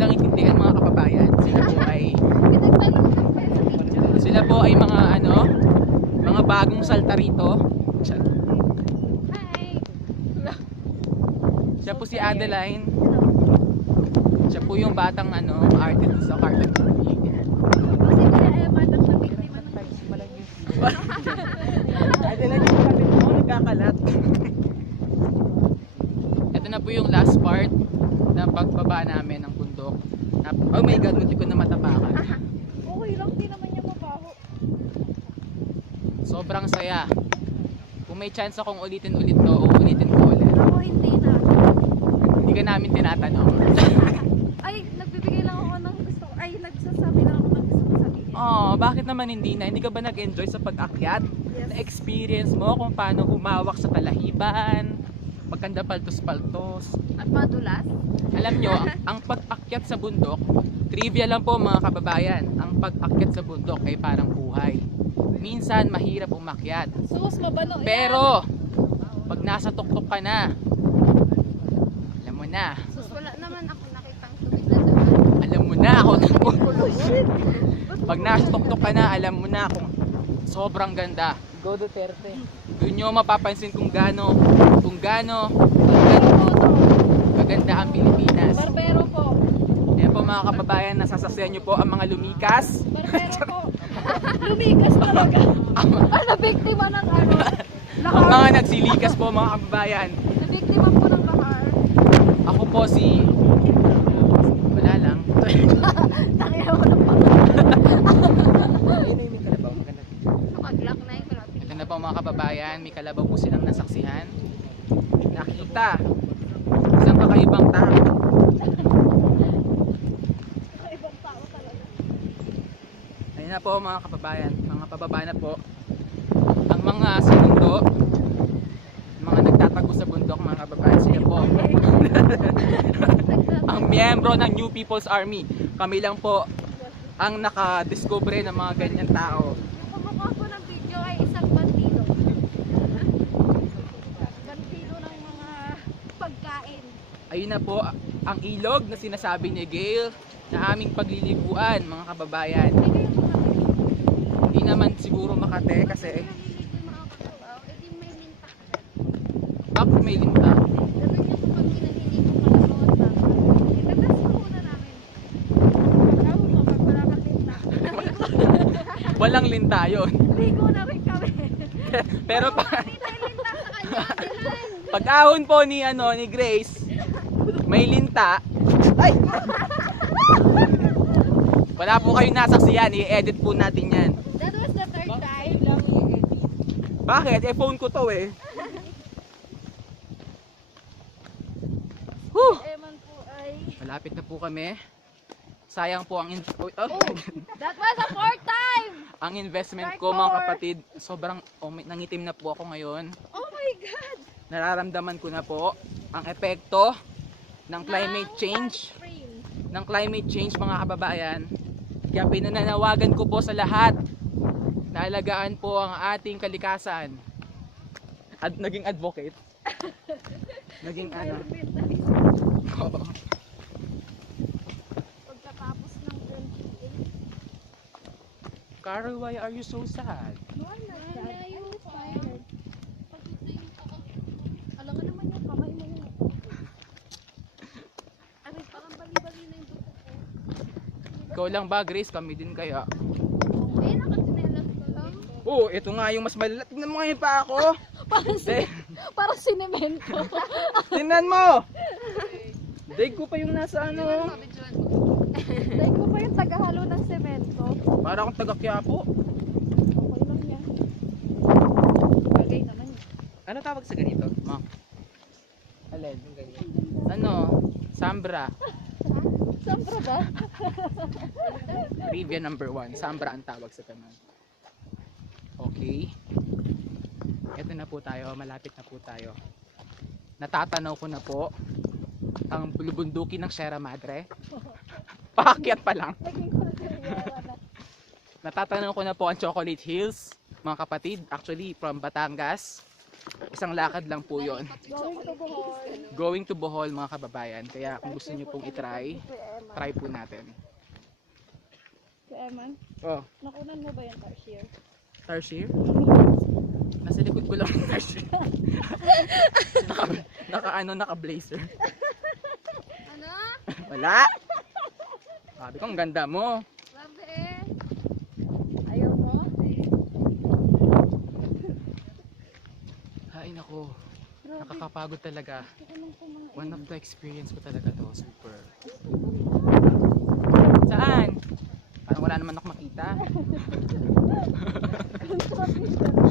lang intindihan mga kababayan. Sila po ay mga ano, mga bagong salta rito. Hi! Siya po si Adeline. Siya po yung batang ano, artist sa Carpet. Kasi kaya ay batang nabiktima ng Adeline, yung kapit mo, nagkakalat. Ito na po yung last part ng pagbaba namin ng bundok. Oh my God, munti ko na matapakan. okay lang, di naman niya mabaho. Sobrang saya. Kung may chance akong ulitin ulit to, uulitin ko ulit. Ako hindi na. Hindi ka namin tinatanong. Ay, nagbibigay lang ako ng gusto ko. Ay, nagsasabi lang ako ng gusto ko sabihin. Oh, bakit naman hindi na? Hindi ka ba nag-enjoy sa pag-akyat? Yes. Na-experience mo kung paano humawak sa talahiban, magkanda paltos-paltos. At madulas? Alam nyo, ang pag-akyat sa bundok, trivia lang po mga kababayan, ang pag-akyat sa bundok ay parang buhay. Minsan mahirap umakyat. Sus, mabano. Pero, pag nasa tuktok ka na, alam mo na. Sus, wala naman ako nakitang tuwid na doon. Alam mo na ako. Pag nasa tuktok ka na, alam mo na kung sobrang ganda. Go Duterte. Doon nyo mapapansin kung gaano kaganda ang Pilipinas. Barbero po. Ayan po mga kababayan, nasasaksihan nyo po ang mga lumikas. Barbero po. Lumikas talaga. Ano, biktima ng ano? Ang mga nagsilikas po mga kababayan. Nabiktima po ng bahar. Ako po si... Wala lang. Nakaya ko ng bahar. Nakaglock na yung malapit. Ito na po mga kababayan, may kalabaw po silang nasaksihan. Nakita isang kakaibang tao. Ibang tao talaga. Ayun na po mga kababayan, mga pababa na po ang mga sinundo, mga nagtatago sa bundok mga kababayan, sila po ang miyembro ng New People's Army. Kami lang po ang nakadiscover ng mga ganyan tao. Kumukha po ng video ay isang bandido. Bandido ng mga pagkain. Ayun na po ang ilog na sinasabi ni Gail na aming pagliliguan mga kababayan. Hindi kayo makakalimutan. Hindi naman siguro Makate kasi Naliligo yung mga katabaw, edi may minta. bakit may linta? Dapat niyo po pag pinaliligo malamot na. Itatas ko muna namin. Pagkaw mo, pag wala kang minta. Walang linta yun. Ligo na rin kami. Pero pa, Hindi tayo minta sa kanya. Dilan. pag-ahon po ni ni Grace, may linta. Ay! Wala po kayong nasaksiyan, i-edit po natin yan. That was the third time. Bakit? Eh phone ko to eh. Whew! Eman po ay... Malapit na po kami. Sayang po ang Oh, that was the fourth time! ang investment ko mga kapatid. Sobrang nangitim na po ako ngayon. Oh my God! Nararamdaman ko na po ang epekto ng climate change. Ng climate change mga kababayan. Kaya pinananawagan ko po sa lahat na alagaan po ang ating kalikasan. At naging advocate. Naging ano. Oo. Pagkatapos ng 28. Carl, why are you so sad? No, I'm not sad. I'm inspired. Alam mo naman yung kamay mo yun. Aray, parang bali-bali na yung buto ko. Ikaw lang ba, Grace? Kami din kaya. Eh, nakatinelas ko lang. Oo, ito nga yung mas malala. Tingnan mo ngayon pa ako. Parang sinemento. Tingnan mo! Daig ko pa yung nasa ano. Dahil ko pa yung tagahalo ng semento. Para akong taga-Quiapo. Okay lang yan. Bagay naman yun. Ano tawag sa ganito? Ma'am. Alin? Ano? Sambra. Sambra ba? Trivia number 1. Sambra ang tawag sa kanan. Okay. Ito na po tayo. Malapit na po tayo. Natatanaw ko na po ang bulubunduki ng Sierra Madre. Paakyat pa lang. Naging ko na na. Natatanaw ko na po ang Chocolate Hills, mga kapatid. Actually, from Batangas. Isang lakad lang po yon. Going to Bohol. Going to Bohol mga kababayan. Kaya kung gusto niyo pong itry, try po natin. Kuya Eman, Oh, nakunan mo ba yung Tarsier? Tarsier? Nasa likod ko lang yung Tarsier. naka blazer. Ano? Wala! Sabi ko, ang ganda mo. Grabe. Ayaw mo? Hain ako. Grabe. Nakakapagod talaga. Gusto ko lang kumain. One of the experience ko talaga to. Super.